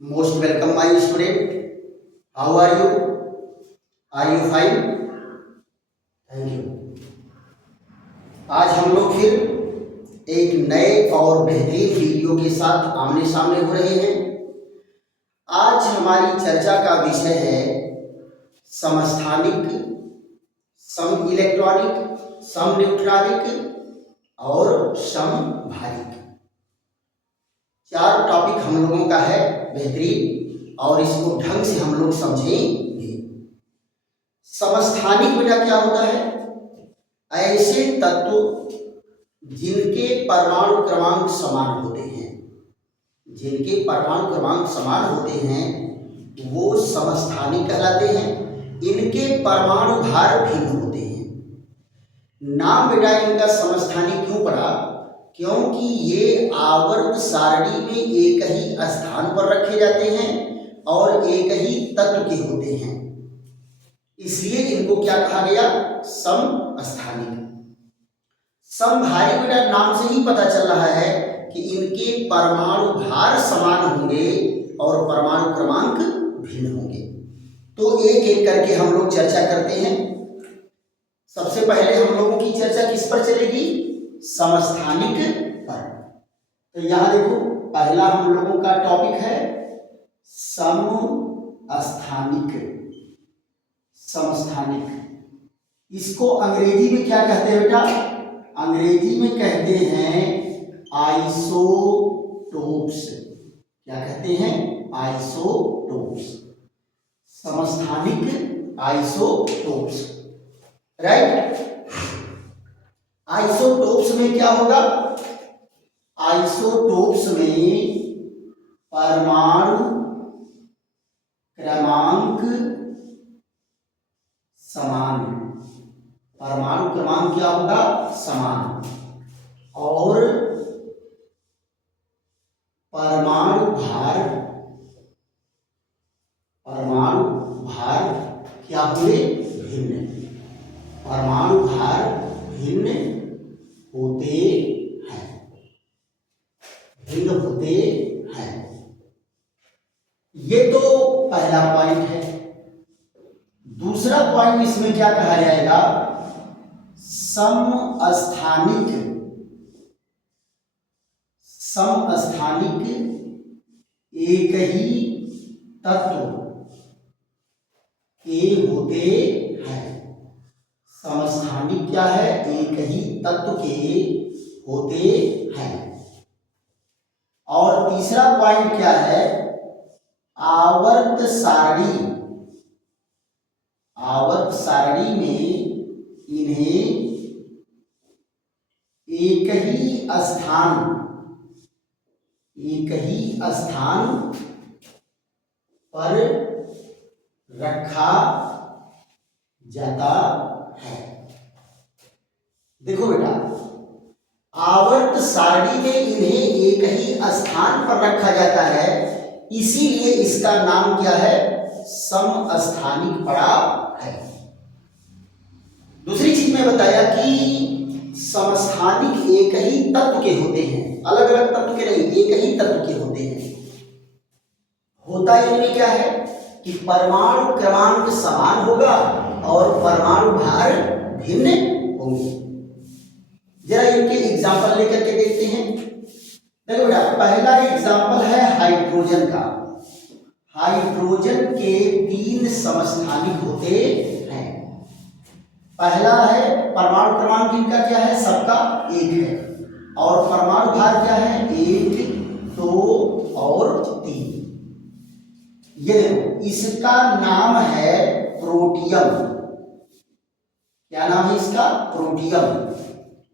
Most welcome my student. How are you? Are you fine? Thank you. आज हम लोग फिर एक नए और बेहतरीन वीडियो के साथ आमने सामने हो रहे हैं। आज हमारी चर्चा का विषय है समस्थानिक, सम इलेक्ट्रॉनिक, सम न्यूट्रॉनिक और समभारिक। चार टॉपिक हम लोगों का है बेहतरीन और इसको ढंग से हम लोग समझेंगे। समस्थानिक बेटा क्या होता है? ऐसे तत्व जिनके परमाणु क्रमांक समान होते हैं, जिनके परमाणु क्रमांक समान होते हैं वो समस्थानिक कहलाते हैं। इनके परमाणु भार भिन्न होते हैं। नाम बेटा इनका समस्थानिक क्यों पड़ा? क्योंकि ये आवर्त सारणी में एक ही स्थान पर रखे जाते हैं और एक ही तत्व के होते हैं, इसलिए इनको क्या कहा गया? समस्थानिक। समभारिक बेटा नाम से ही पता चल रहा है कि इनके परमाणु भार समान होंगे और परमाणु क्रमांक भिन्न होंगे। तो एक एक करके हम लोग चर्चा करते हैं। सबसे पहले हम लोगों की चर्चा किस पर चलेगी? समस्थानिक पर। तो यहां देखो, पहला हम लोगों का टॉपिक है समस्थानिक। समस्थानिक इसको अंग्रेजी में क्या कहते हैं बेटा? अंग्रेजी में कहते हैं आइसोटोप्स। क्या कहते हैं? आइसोटोप्स। समस्थानिक आइसोटोप्स, राइट। आइसोटोप्स में क्या होगा? आइसोटोप्स में परमाणु क्रमांक समान। परमाणु क्रमांक क्या होगा? समान। और परमाणु भार क्या हुए? भिन्न। परमाणु भार भिन्न होते हैं, भिन्न होते हैं। ये तो पहला पॉइंट है। दूसरा पॉइंट इसमें क्या कहा जाएगा? समस्थानिक। समस्थानिक एक ही तत्व के होते हैं। समस्थानिक क्या है? एक ही तत्व के होते हैं। और तीसरा पॉइंट क्या है? आवर्त सारणी। आवर्त सारणी में इन्हें एक ही स्थान पर रखा जाता है। देखो बेटा, आवर्त सारणी में इन्हें एक ही स्थान पर रखा जाता है, इसीलिए इसका नाम क्या है? समस्थानिक पड़ा है। दूसरी चीज मैं बताया कि समस्थानिक एक ही तत्व के होते हैं, अलग अलग तत्व के नहीं, एक ही तत्व के होते हैं। होता इनमें क्या है कि परमाणु क्रमांक समान होगा और परमाणु भार भिन्न होंगे। जरा इनके एग्जाम्पल लेकर के देखते हैं। देखो बेटा, पहला एग्जाम्पल है हाइड्रोजन का। हाइड्रोजन के 3 समस्थानिक होते हैं। पहला है परमाणु क्रमांक इनका क्या है? सबका 1 है। और परमाणु भार क्या है? 1, 2 और 3। ये देखो, इसका नाम है प्रोटियम। क्या नाम है इसका? प्रोटियम।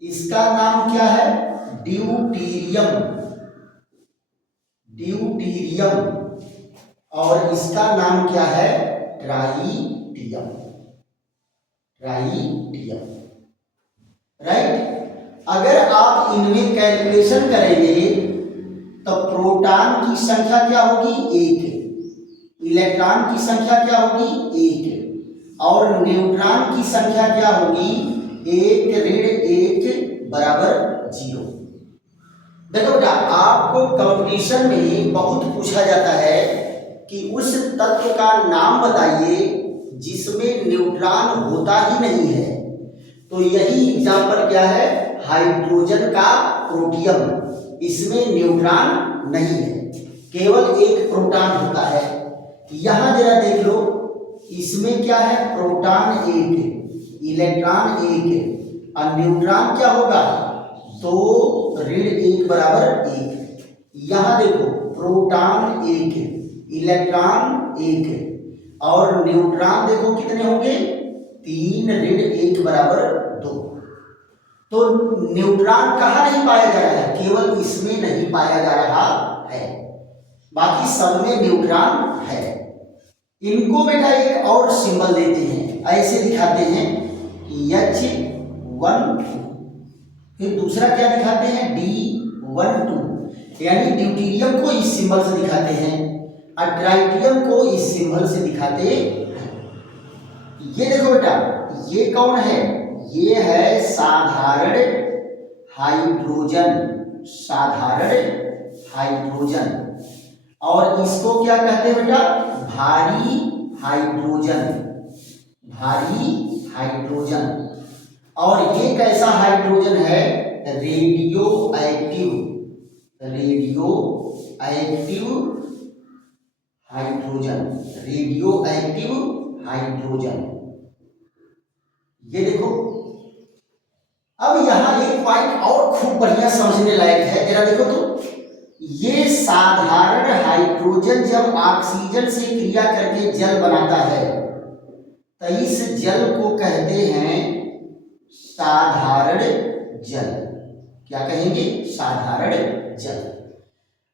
इसका नाम क्या है? ड्यूटीरियम। ड्यूटीरियम। और इसका नाम क्या है? ट्राइटियम। Tritium, right. अगर आप इनमें कैलकुलेशन करेंगे तो प्रोटॉन की संख्या क्या होगी? 1। इलेक्ट्रॉन की संख्या क्या होगी? 1। और न्यूट्रॉन की संख्या क्या होगी? 1 - 1 = 0। देखो बेटा, आपको कंपटीशन में बहुत पूछा जाता है कि उस तत्व का नाम बताइए जिसमें न्यूट्रॉन होता ही नहीं है। तो यही एग्जांपल क्या है, हाइड्रोजन का प्रोटियम। इसमें न्यूट्रॉन नहीं है, केवल एक प्रोटॉन होता है। यहां जरा देख लो, इसमें क्या है, प्रोटॉन एक, इलेक्ट्रॉन एक, और न्यूट्रॉन क्या होगा, 2 ऋण 1 बराबर 1। यहां देखो, प्रोटॉन एक, इलेक्ट्रॉन एक, और न्यूट्रॉन देखो कितने होंगे, 3 ऋण 1 बराबर 2। तो न्यूट्रॉन कहाँ नहीं पाया जा रहा है, केवल इसमें नहीं पाया जा रहा है, बाकी सब में न्यूट्रॉन है। इनको बेटा एक और सिंबल देते हैं, ऐसे दिखाते हैं H12, फिर दूसरा क्या दिखाते हैं, D12, यानी ड्यूटेरियम को इस सिंबल से दिखाते हैं और ट्राइटियम को इस सिंबल से दिखाते हैं। ये देखो बेटा, ये कौन है, ये है साधारण हाइड्रोजन, साधारण हाइड्रोजन। और इसको क्या कहते हैं बेटा, भारी हाइड्रोजन, भारी हाइड्रोजन। और ये कैसा हाइड्रोजन है, radio active, radio active hydrogen, radio active hydrogen. ये देखो, अब यहां एक पॉइंट और खूब बढ़िया समझने लायक है, जरा देखो तो, ये साधारण हाइड्रोजन जब ऑक्सीजन से क्रिया करके जल बनाता है तो इस जल को कहते हैं साधारण जल। क्या कहेंगे, साधारण जल।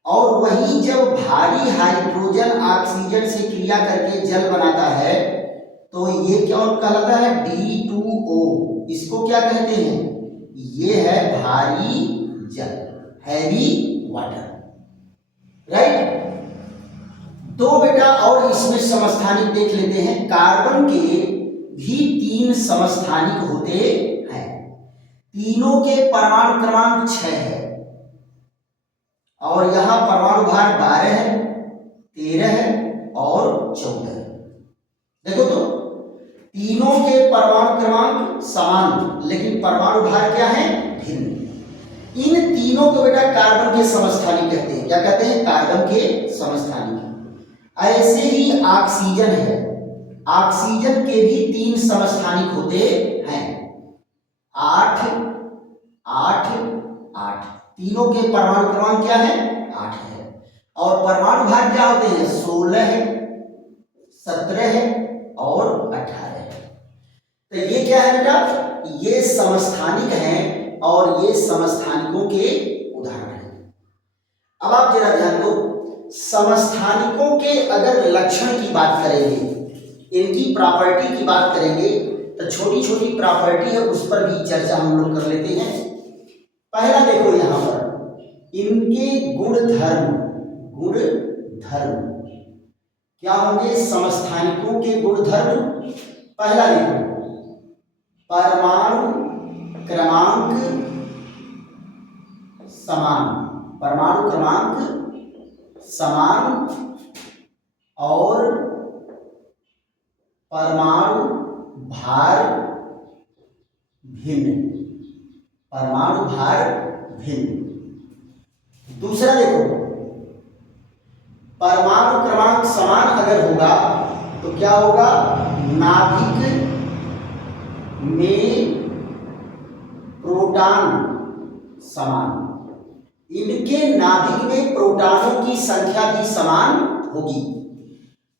और वही जब भारी हाइड्रोजन ऑक्सीजन से क्रिया करके जल बनाता है तो ये क्या कहलाता है, D2O। इसको क्या कहते हैं, ये है भारी जल, हैवी वाटर, राइट। तो बेटा और इसमें समस्थानिक देख लेते हैं। कार्बन के भी 3 समस्थानिक होते हैं, तीनों के परमाणु क्रमांक 6 है, और यहां परमाणु भार 12 है, 13 है और 14 है। देखो तो, तीनों के परमाणु क्रमांक समान, लेकिन परमाणु भार क्या है, भिन्न। इन तीनों को बेटा कार्बन के समस्थानिक कहते हैं। क्या कहते हैं, कार्बन के समस्थानिक। ऐसे ही ऑक्सीजन है, ऑक्सीजन के भी 3 समस्थानिक होते हैं, 8 8 8। तीनों के परमाणु क्रमांक क्या है, 8 है। और परमाणु भार क्या होते हैं, 16 है, 17 है और 18 है। तो ये क्या है बेटा, ये समस्थानिक हैं और ये समस्थानिकों के उदाहरण हैं। अब आप जरा ध्यान दो, समस्थानिकों के अगर लक्षण की बात करेंगे, इनकी प्रॉपर्टी की बात करेंगे, तो छोटी छोटी प्रॉपर्टी है उस पर भी चर्चा हम लोग कर लेते हैं। पहला देखो, यहां पर इनके गुणधर्म, गुणधर्म क्या होंगे, समस्थानिकों के गुणधर्म। पहला देखो, परमाणु क्रमांक समान, परमाणु क्रमांक समान और परमाणु भार भिन्न, परमाणु भार भिन्न। दूसरा देखो, परमाणु क्रमांक समान अगर होगा तो क्या होगा, नाभिक में प्रोटॉन समान, इनके नाभिक में प्रोटॉनों की संख्या भी समान होगी।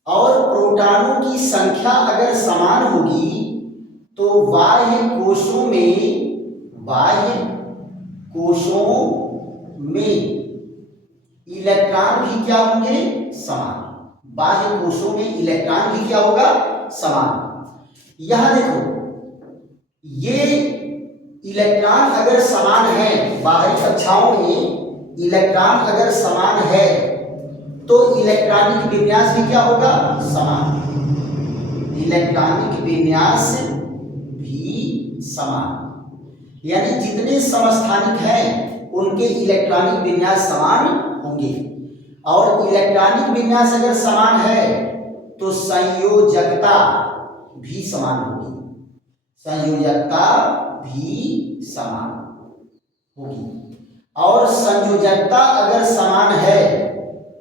और प्रोटॉनों की संख्या अगर समान होगी तो बाह्य कोशों में इलेक्ट्रॉन भी क्या होंगे, समान। बाह्य कोशों में इलेक्ट्रॉन भी क्या होगा, समान। यहां देखो, ये इलेक्ट्रॉन अगर समान है, बाहरी कक्षाओं में इलेक्ट्रॉन अगर समान है तो इलेक्ट्रॉनिक विन्यास भी क्या होगा, समान। इलेक्ट्रॉनिक विन्यास भी समान, यानी जितने समस्थानिक हैं उनके इलेक्ट्रॉनिक विन्यास समान होंगे। और इलेक्ट्रॉनिक विन्यास अगर समान है तो संयोजकता भी समान होगी, संयोजकता भी समान होगी। और संयोजकता अगर समान है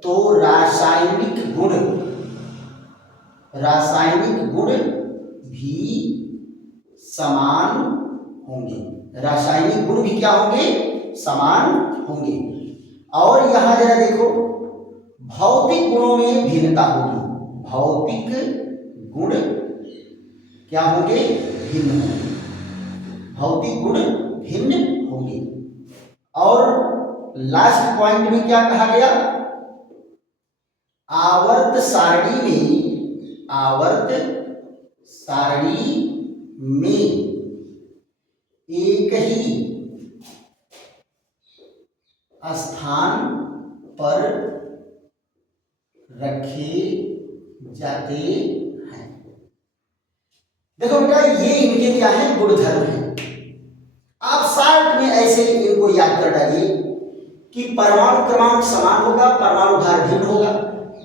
तो रासायनिक गुण भी समान होंगे, रासायनिक गुण भी क्या होंगे, समान होंगे। और यहां जरा देखो, भौतिक गुणों में भिन्नता होगी, भौतिक गुण क्या होंगे, भिन्न होंगे, भौतिक गुण भिन्न होंगे। और लास्ट पॉइंट में क्या कहा गया, आवर्त सारणी में एक ही स्थान पर रखे जाते हैं। देखो बेटा, ये इनके क्या है, गुणधर्म है। आप शार्ट में ऐसे इनको याद कर डालिए कि परमाणु क्रमांक समान होगा, परमाणु भार भिन्न होगा।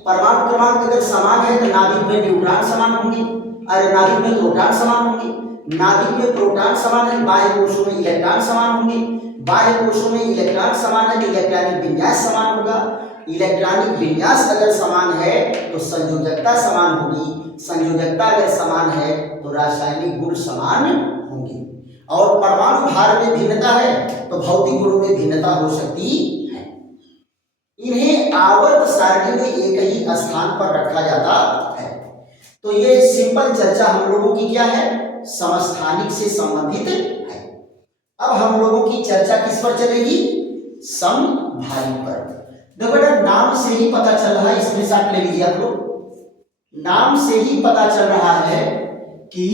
परमाणु क्रमांक अगर समान है तो नाभिक में न्यूट्रॉन समान होंगे, और नाभिक में प्रोटॉन समान होंगे। नाभिक में प्रोटॉन समान है, बाह्य कोशों में इलेक्ट्रॉन समान होंगे। बाह्य कोशों में इलेक्ट्रॉन समान है तो इलेक्ट्रॉनिक विन्यास समान होगा। इलेक्ट्रॉनिक विन्यास अगर समान है तो संयोजकता समान होगी। संयोजकता अगर समान है तो रासायनिक गुण समान होंगे। और परमाणु भार में भिन्नता है तो भौतिक गुणों में भिन्नता हो सकती है। इन्हें आवर्त सारणी में एक ही स्थान पर रखा जाता है। तो ये सिंपल चर्चा हम लोगों की क्या है, समस्थानिक से संबंधित है। अब हम लोगों की चर्चा किस पर चलेगी, समभारिक पर। देखो बेटा, नाम से ही पता चल रहा है, इसमें साथ ले लीजिए आप लोग, नाम से ही पता चल रहा है कि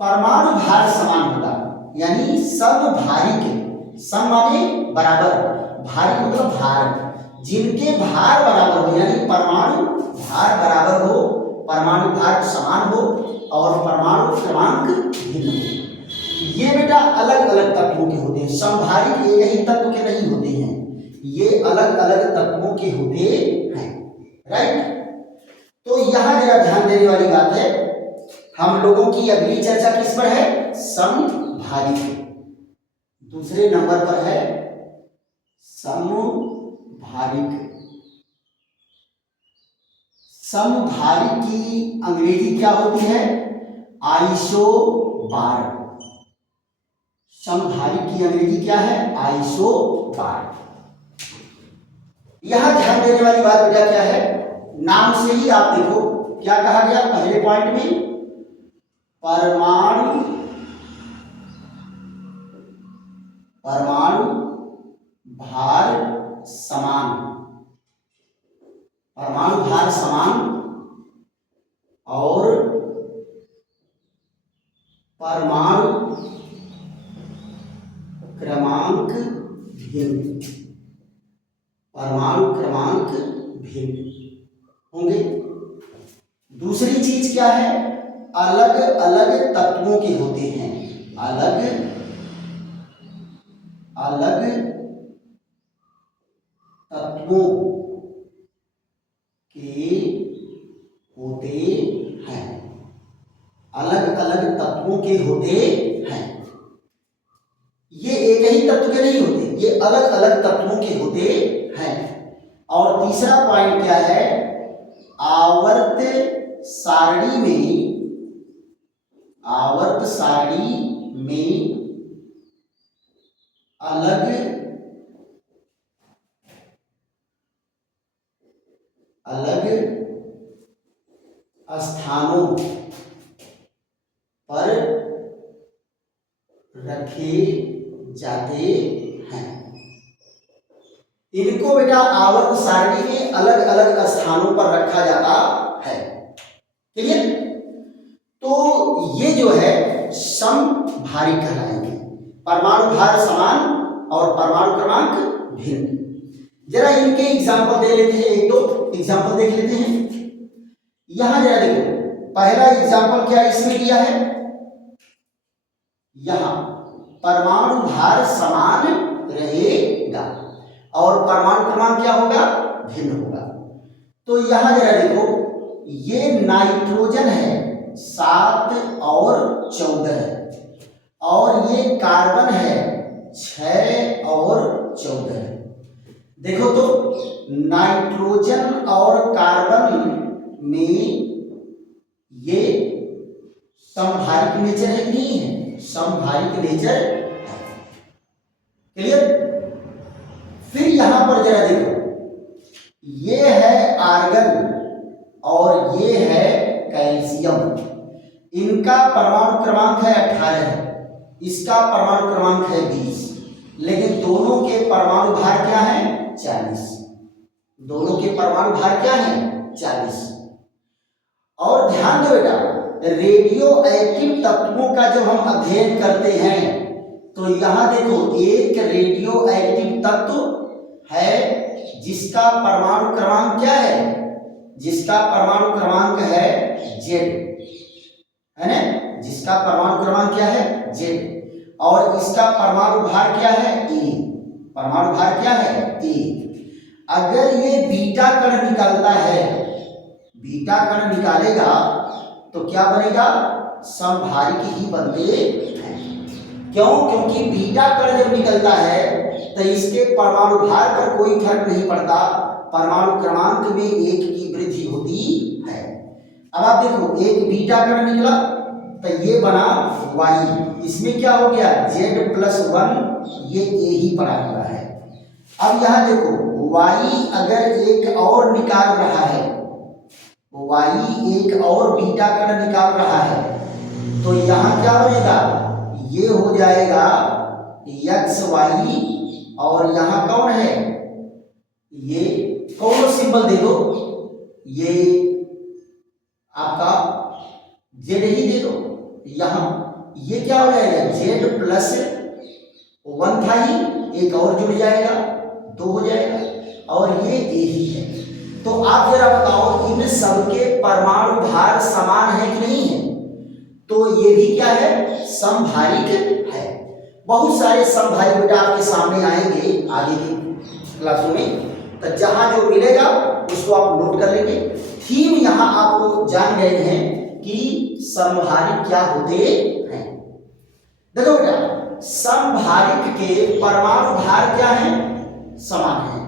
परमाणु भार समान होगा, यानी समभारिक। सम माने बराबर, भारिक मतलब भार। जिनके भार बराबर हो, यानी परमाणु भार बराबर हो, परमाणु भार समान हो और परमाणु क्रमांक भिन्न हो। ये बेटा अलग अलग तत्वों के होते हैं। समभारिक एक ही तत्व के नहीं होते हैं, ये अलग अलग तत्वों के होते हैं, राइट। तो यहां जरा ध्यान देने वाली बात है, हम लोगों की अगली चर्चा किस पर है, समभारिक। दूसरे नंबर पर है समभारिक। समभारिक की अंग्रेजी क्या होती है, आइसोबार। समभारिक की अंग्रेजी क्या है, आइसोबार। यहां ध्यान देने वाली बात बेटा क्या है, नाम से ही आप देखो क्या कहा गया पहले पॉइंट में, परमाणु भार समान, परमाणु भार समान और परमाणु क्रमांक भिन्न, परमाणु क्रमांक भिन्न होंगे। दूसरी चीज क्या है, अलग अलग तत्वों के होते हैं, अलग अलग तत्वों के होते हैं, अलग अलग तत्वों के होते हैं। ये एक ही तत्व के नहीं होते, ये अलग अलग तत्वों के होते हैं। और तीसरा पॉइंट क्या है, आवर्त सारणी में अलग अलग स्थानों पर रखे जाते हैं। इनको बेटा आवर्त सारणी में अलग अलग स्थानों पर रखा जाता है, क्लियर। तो ये जो है समभारिक कहलाएंगे, परमाणु भार समान और परमाणु क्रमांक भिन्न। जरा इनके एग्जाम्पल दे लेते हैं, एक दो एग्जाम्पल देख लेते हैं। यहां जरा देखो, पहला एग्जाम्पल क्या इसमें दिया है, यहां परमाणु भार समान रहेगा और परमाणु क्रमांक क्या होगा, भिन्न होगा। तो यहां जरा देखो, ये नाइट्रोजन है 7 और 14 और ये कार्बन है 6 और 14। देखो तो नाइट्रोजन और कार्बन में ये समभारिक नेचर है कि नहीं है, समभारिक नेचर है। क्लियर। फिर यहां पर जरा देखो, ये है आर्गन और ये है कैल्शियम। इनका परमाणु क्रमांक है 18, इसका परमाणु क्रमांक है 20, लेकिन दोनों के परमाणु भार क्या है, 40। दोनों के परमाणु भार क्या है, 40। और ध्यान दो बेटा, रेडियो एक्टिव तत्वों का जब हम अध्ययन करते हैं तो यहां देखो, एक रेडियो एक्टिव तत्व है जिसका परमाणु क्रमांक क्या है, जिसका परमाणु क्रमांक है Z, है ना, जिसका परमाणु क्रमांक क्या है, Z, और इसका परमाणु भार क्या है, A। परमाणु भार क्या है, A। अगर ये बीटा कण निकालता है, बीटा कण निकालेगा तो क्या बनेगा, समभारिक ही बनते हैं। क्यों, क्योंकि बीटा कण जब निकलता है तो इसके परमाणु भार पर कोई फर्क नहीं पड़ता, परमाणु क्रमांक में 1 की वृद्धि होती है। अब आप देखो, एक बीटा कण निकला तो ये बना Y, इसमें क्या हो गया, Z+1, ये A ही पड़ा हुआ है। अब यहां देखो, Y अगर एक और निकाल रहा है, Y एक और बीटा कण निकाल रहा है, तो यहां क्या बनेगा, ये हो जाएगा XY, और यहां कौन है, ये कौन सिंबल दे दो, ये आपका Z ही दे दो। यहां ये क्या हो जाएगा, Z+1 था ही, एक और जुड़ जाएगा, 2 हो जाएगा, और ये A ही है। तो आप जरा बताओ, इन सबके परमाणु भार समान है कि नहीं है, तो ये भी क्या है, समभारिक है। बहुत सारे समभारिक बेटा आपके सामने आएंगे आगे की क्लासों में, तो जहां जो मिलेगा उसको आप नोट कर लेंगे। थीम यहां आप जान गए हैं कि समभारिक क्या होते हैं। देखो बेटा, समभारिक के परमाणु भार क्या है, समान है।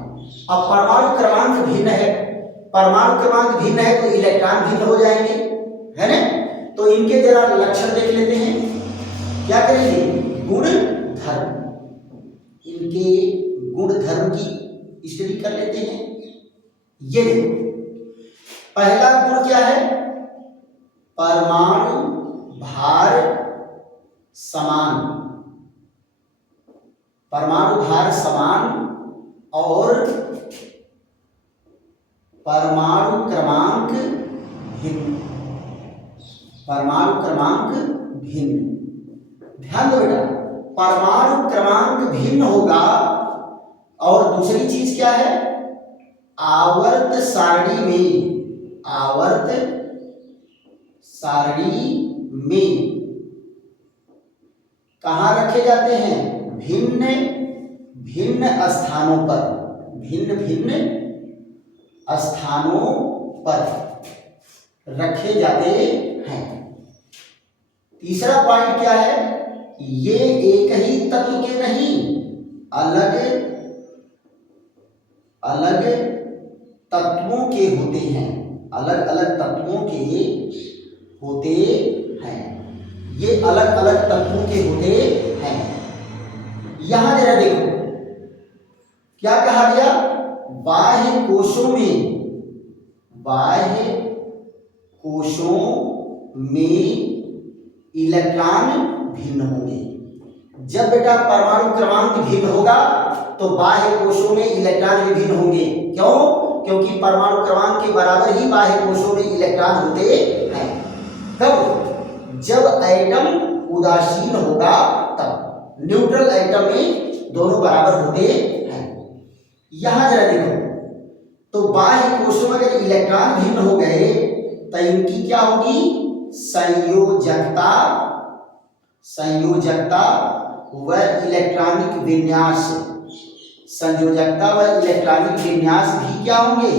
अब परमाणु क्रमांक भिन्न है, परमाणु क्रमांक भिन्न है तो इलेक्ट्रॉन भिन्न हो जाएंगे, है ना। तो इनके जरा लक्षण देख लेते हैं। क्या करेंगे, गुण धर्म, इनके गुण धर्म की स्टडी कर लेते हैं। ये देखो, पहला गुण क्या है, परमाणु भार समान, परमाणु भार समान और परमाणु क्रमांक भिन्न, परमाणु क्रमांक भिन्न। ध्यान दो बेटा, परमाणु क्रमांक भिन्न होगा, और दूसरी चीज क्या है, आवर्त सारणी में, आवर्त सारणी में कहां रखे जाते हैं, भिन्न भिन्न स्थानों पर, भिन्न भिन्न स्थानों पर रखे जाते हैं। तीसरा पॉइंट क्या है, ये एक ही तत्व के नहीं, अलग अलग तत्वों के होते हैं, अलग अलग तत्वों के होते हैं, ये अलग अलग तत्वों के होते हैं। यहां जरा देखो, क्या कहा गया, बाह्य कोशों में, बाह्य कोशों में इलेक्ट्रॉन भिन्न होंगे। जब बेटा परमाणु क्रमांक भिन्न होगा तो बाह्य कोशों में इलेक्ट्रॉन भी भिन्न होंगे। क्यों, क्योंकि परमाणु क्रमांक के बराबर ही बाह्य कोशों में इलेक्ट्रॉन होते हैं। कब, जब एटम उदासीन होगा तब, न्यूट्रल एटम में दोनों बराबर होते हैं। यहां जरा देखो, तो बाह्य कोशों में अगर इलेक्ट्रॉन भिन्न हो गए तो इनकी क्या होगी, संयोजकता, संयोजकता व इलेक्ट्रॉनिक विन्यास, संयोजकता व इलेक्ट्रॉनिक विन्यास भी क्या होंगे,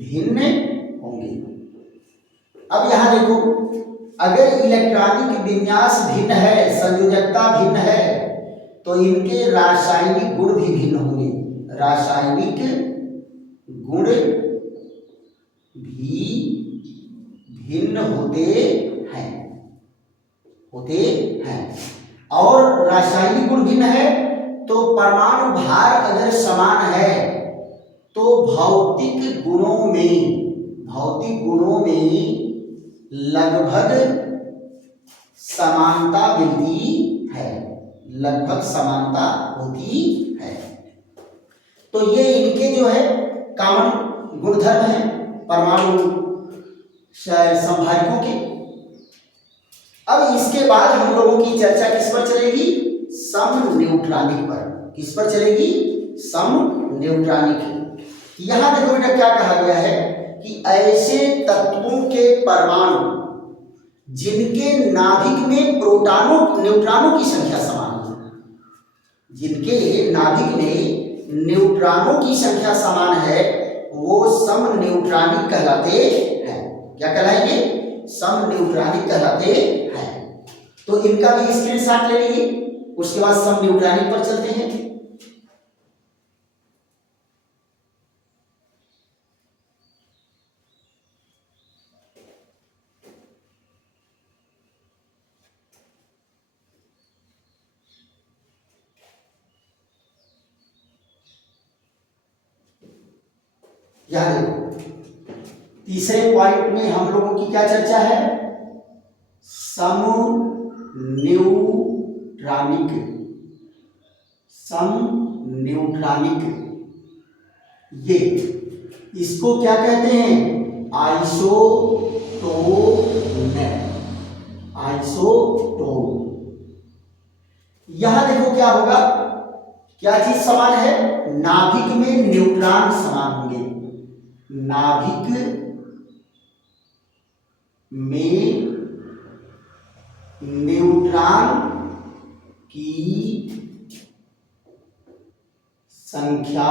भिन्न होंगे। अब यहां देखो, अगर इलेक्ट्रॉनिक विन्यास भिन्न है, संयोजकता भिन्न है, तो इनके रासायनिक गुण भी भिन्न होंगे, रासायनिक गुण भी भिन्न होते हैं। और रासायनिक गुण भिन्न है तो परमाणु भार अगर समान है तो भौतिक गुणों में लगभग समानता मिलती है, लगभग समानता होती है। तो ये इनके जो है कॉमन गुणधर्म है परमाणु समभाजकों के। अब इसके बाद हम लोगों की चर्चा किस पर चलेगी, समन्यूट्रॉनिक पर। किस पर चलेगी, समन्यूट्रॉनिक। यहां देखो बेटा क्या कहा गया है कि ऐसे तत्वों के परमाणु जिनके नाभिक में न्यूट्रॉनों की संख्या समान है, जिनके नाभिक में न्यूट्रॉनों की संख्या समान है, वो समन्यूट्रॉनिक कहलाते हैं। क्या कहलाएंगे, समन्यूट्रॉनिक कहलाते हैं। तो इनका भी स्क्रीनशॉट ले लीजिए, उसके बाद समन्यूट्रॉनिक पर चलते हैं। यहां देखो, तीसरे पॉइंट में हम लोगों की क्या चर्चा है, समन्यूट्रॉनिक। ये इसको क्या कहते हैं, आइसोटोन। यहां देखो क्या होगा, क्या चीज समान है, नाभिक में न्यूट्रॉन समान होंगे, नाभिक में न्यूट्रॉन की संख्या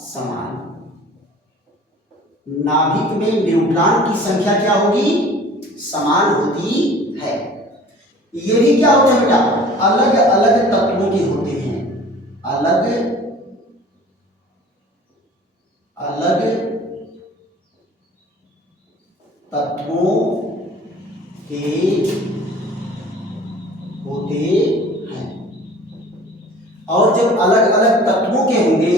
समान, नाभिक में न्यूट्रॉन की संख्या क्या होगी, समान होती है। ये भी क्या होते हैं बेटा, अलग अलग तत्वों के होते हैं, अलग अलग तत्वों के होते हैं। और जब अलग अलग तत्वों के होंगे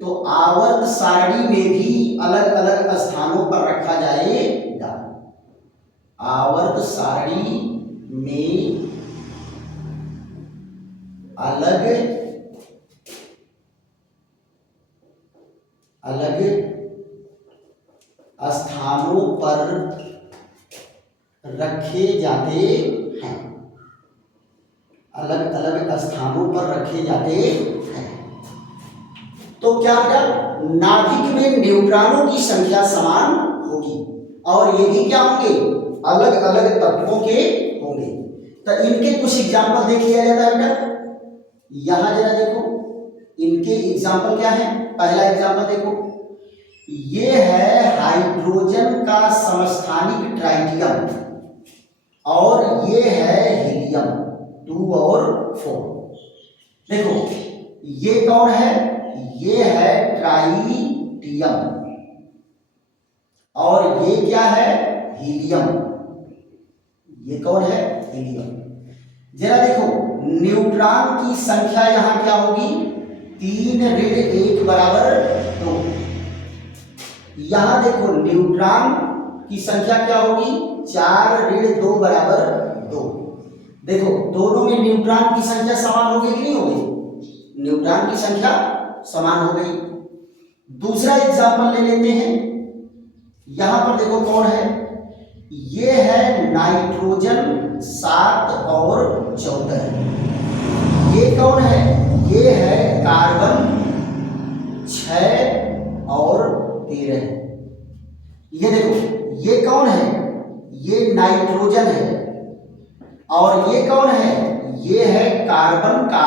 तो आवर्त सारणी में भी अलग अलग स्थानों पर रखा जाएगा। आवर्त सारणी में अलग अलग स्थानों पर रखे जाते हैं, अलग अलग स्थानों पर रखे जाते हैं। तो क्या होगा, नाभिक में न्यूट्रॉनों की संख्या समान होगी और ये भी क्या होंगे, अलग अलग तत्वों के होंगे। तो इनके कुछ एग्जाम्पल देख लिया जाता है बेटा। यहां जरा देखो, इनके एग्जाम्पल क्या है। पहला एग्जाम्पल देखो, ये है हाइड्रोजन का समस्थानिक ट्राइटियम और ये है हीलियम 2 और 4। देखो ये कौन है, ये है ट्राइटियम और ये क्या है, हीलियम। ये कौन है, हीलियम। जरा देखो न्यूट्रॉन की संख्या यहां क्या होगी, 3 ऋण 1 बराबर 2। यहां देखो न्यूट्रॉन की संख्या क्या होगी, 4 ऋण 2 बराबर 2। देखो दोनों में न्यूट्रॉन की संख्या समान हो गई कि नहीं हो गई, न्यूट्रॉन की संख्या समान हो गई। दूसरा एग्जाम्पल ले लेते हैं। यहां पर देखो कौन है, ये है नाइट्रोजन 7 और 14। ये कौन है, ये है कार्बन 6 और 13। ये देखो ये कौन है, ये नाइट्रोजन है और ये कौन है, ये है कार्बन का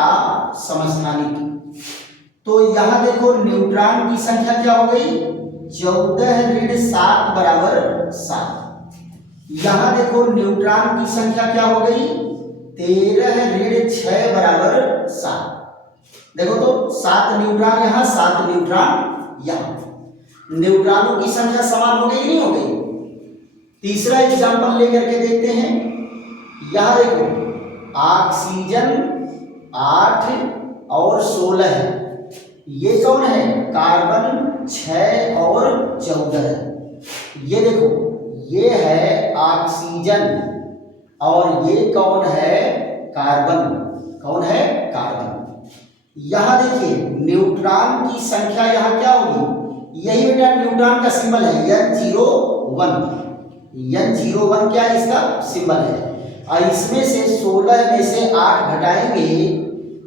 समस्थानिक। तो यहां देखो न्यूट्रॉन की संख्या क्या हो गई, 14-7 बराबर 7। यहां देखो न्यूट्रॉन की संख्या क्या हो गई, 13-6 बराबर 7। देखो तो 7 न्यूट्रॉन यहां, 7 न्यूट्रॉन यहां, न्यूट्रॉनों की संख्या समान हो गई नहीं हो गई। तीसरा एग्जांपल लेकर के देखते हैं। यहां देखो ऑक्सीजन 8 और 16 है, ये कौन है, कार्बन 6 और 14 है। ये देखो ये है ऑक्सीजन और ये कौन है, कार्बन। कौन है, कार्बन। यहां देखिए न्यूट्रॉन की संख्या यहां क्या होगी, यही बेटा न्यूट्रॉन का सिंबल है N01। N01 क्या इसका सिंबल है। और इसमें से 16 में से 8 घटाएंगे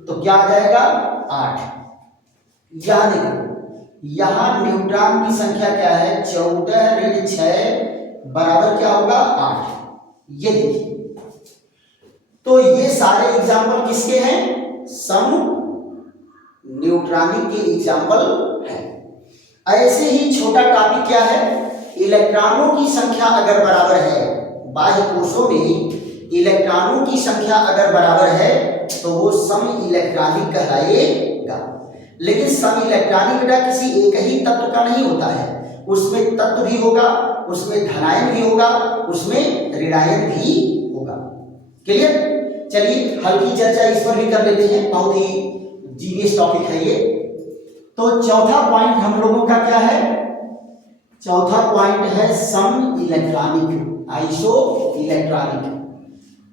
तो क्या आ जाएगा, 8। यहां देखो यहां न्यूट्रॉन की संख्या क्या है, 14-6 बराबर क्या होगा, 8। ये देखिए, तो ये सारे एग्जाम्पल किसके हैं, सम न्यूट्रॉनिक के एग्जाम्पल है। ऐसे ही छोटा टॉपिक क्या है, इलेक्ट्रॉनों की संख्या अगर बराबर है, बाह्य कोशों में इलेक्ट्रॉनों की संख्या अगर बराबर है तो वो सम इलेक्ट्रॉनिक कहलाएगा। लेकिन सम इलेक्ट्रॉनिक बेटा किसी एक ही तत्व का नहीं होता है, उसमें तत्व भी होगा, उसमें धनायन भी होगा, उसमें ऋणायन भी होगा। क्लियर। चलिए हल्की चर्चा इस पर भी कर लेते हैं, बहुत ही जीनियस टॉपिक है ये। तो चौथा पॉइंट हम लोगों का क्या है, चौथा पॉइंट है सम इलेक्ट्रॉनिक, आइसो इलेक्ट्रॉनिक।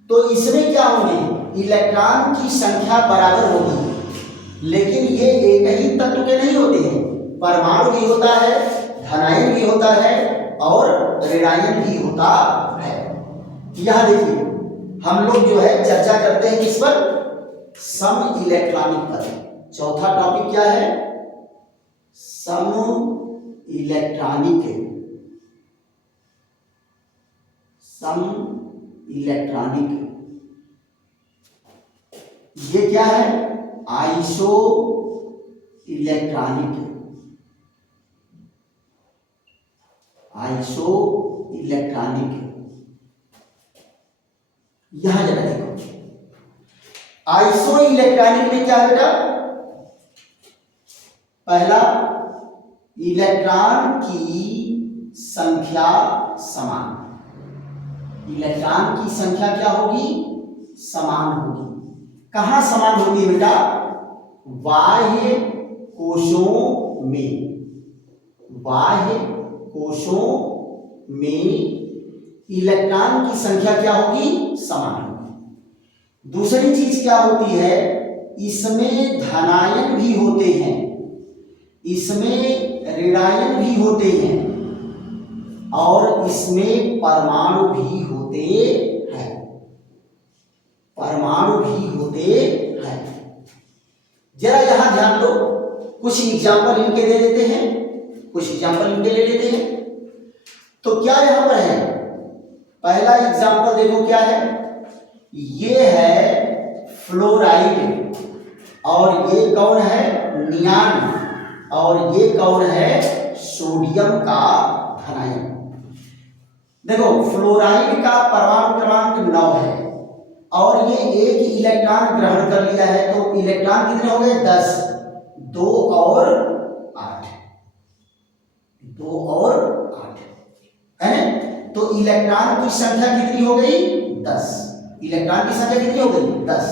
तो इसमें क्या होंगे, इलेक्ट्रॉन की संख्या बराबर होगी, लेकिन ये एक ही तत्व के नहीं होते हैं, परमाणु भी होता है, धनायन भी होता है और ऋणायन भी होता है। यह देखिए हम लोग जो है चर्चा करते हैं किस पर, सम इलेक्ट्रॉनिक पर। चौथा टॉपिक क्या है, सम इलेक्ट्रॉनिक। सम इलेक्ट्रॉनिक ये क्या है, आइसो इलेक्ट्रॉनिक। आइसो इलेक्ट्रॉनिक यहां जरा देखो, आइसो इलेक्ट्रॉनिक में क्या है बेटा, पहला इलेक्ट्रॉन की संख्या समान, इलेक्ट्रॉन की संख्या क्या होगी, समान होगी। कहां समान होती है बेटा, बाह्य कोशों में, बाह्य कोशों में इलेक्ट्रॉन की संख्या क्या होगी, समान होगी। दूसरी चीज क्या होती है, इसमें धनायन भी होते हैं, इसमें ऋणायन भी होते हैं और इसमें परमाणु भी होते हैं, परमाणु भी होते हैं। जरा यहां ध्यान दो, कुछ एग्जाम्पल इनके दे देते हैं, कुछ एग्जाम्पल इनके ले लेते हैं। तो क्या यहां पर है, पहला एग्जाम्पल देखो क्या है, ये है फ्लोराइड और ये कौन है, नियान, और ये कौन है, सोडियम का धनायन। देखो फ्लोराइड का परमाणु क्रमांक 9 है और ये एक इलेक्ट्रॉन ग्रहण कर लिया है, तो इलेक्ट्रॉन कितने हो गए, 10, 2 और 8, 2 और 8 है ना। तो इलेक्ट्रॉन की संख्या कितनी हो गई, 10। इलेक्ट्रॉन की संख्या कितनी हो गई, 10।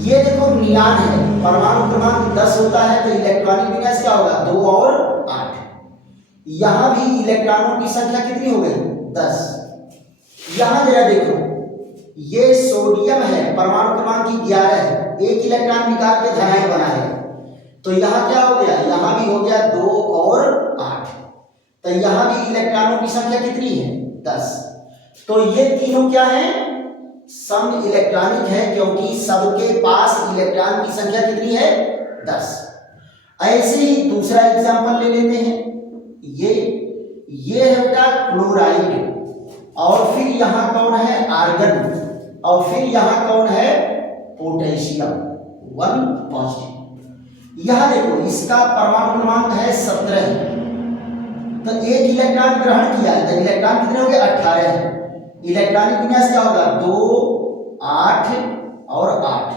ये देखो नियान है, परमाणु क्रमांक 10 होता है तो इलेक्ट्रॉनिक विन्यास क्या होगा, 2 और 8। यहां भी इलेक्ट्रॉनों की संख्या कितनी हो गई, 10। यहां जरा देखो, ये सोडियम है, परमाणु क्रमांक 11 है, एक इलेक्ट्रॉन निकाल के धनायन बना है, तो यहां क्या हो गया, यहां भी हो गया 2 और 8, तो यहां भी इलेक्ट्रॉनों की संख्या कितनी है, 10। तो ये तीनों क्या है, सम इलेक्ट्रॉनिक है, क्योंकि सबके पास इलेक्ट्रॉन की संख्या कितनी है, 10। ऐसे ही दूसरा एग्जांपल ले लेते हैं, ये है बेटा क्लोराइड और फिर यहां कौन है, आर्गन और फिर यहां कौन है, पोटेशियम 1 पॉजिटिव। यह देखो इसका परमाणु क्रमांक है 17, तो एक इलेक्ट्रॉन ग्रहण किया है, तो इलेक्ट्रॉन कितने हो गए 18 है। इलेक्ट्रॉनिक विन्यास क्या होगा 2 8 और 8,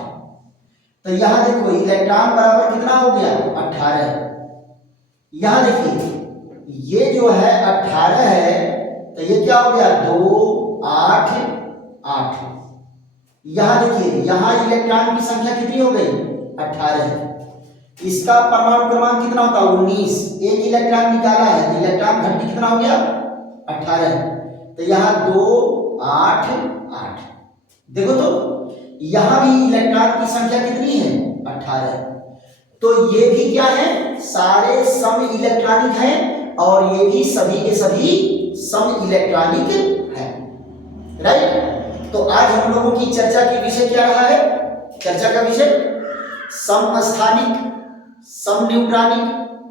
तो यहां देखो इलेक्ट्रॉन बराबर कितना हो गया 18। यहां देखिए ये जो है 18 है, तो ये क्या हो गया 2 8 8। यहां देखिए यहां इलेक्ट्रॉन की संख्या कितनी हो गई 18 है। इसका परमाणु क्रमांक कितना होता है 19, एक इलेक्ट्रॉन निकाला है तो इलेक्ट्रॉन घनत्व कितना हो गया 18, तो यहां 2 8 8। देखो तो यहां भी इलेक्ट्रॉन की संख्या कितनी है 18, तो ये भी क्या है सारे सम इलेक्ट्रॉनिक हैं और ये भी सभी के सभी सम इलेक्ट्रॉनिक है, राइट। तो आज हम लोगों की चर्चा की विषय क्या रहा है, चर्चा का विषय समस्थानिक, सम न्यूट्रॉनिक,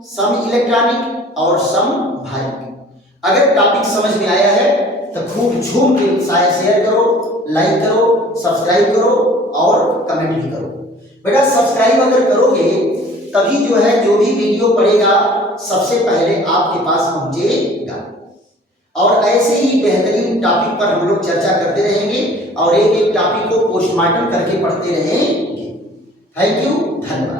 सम इलेक्ट्रॉनिक और सम भारिक। अगर टॉपिक समझ में आया है तो खूब झूम के शेयर करो, लाइक करो, सब्सक्राइब करो और कमेंट भी करो। बेटा सब्सक्राइब अगर करोगे तभी जो है जो भी वीडियो पड़ेगा सबसे पहले आपके पास पहुंचेगा। और ऐसे ही बेहतरीन टॉपिक पर हम लोग चर्चा करते रहेंगे और एक एक टॉपिक को पोस्टमार्टम करके पढ़ते रहेंगे। थैंक यू, धन्यवाद।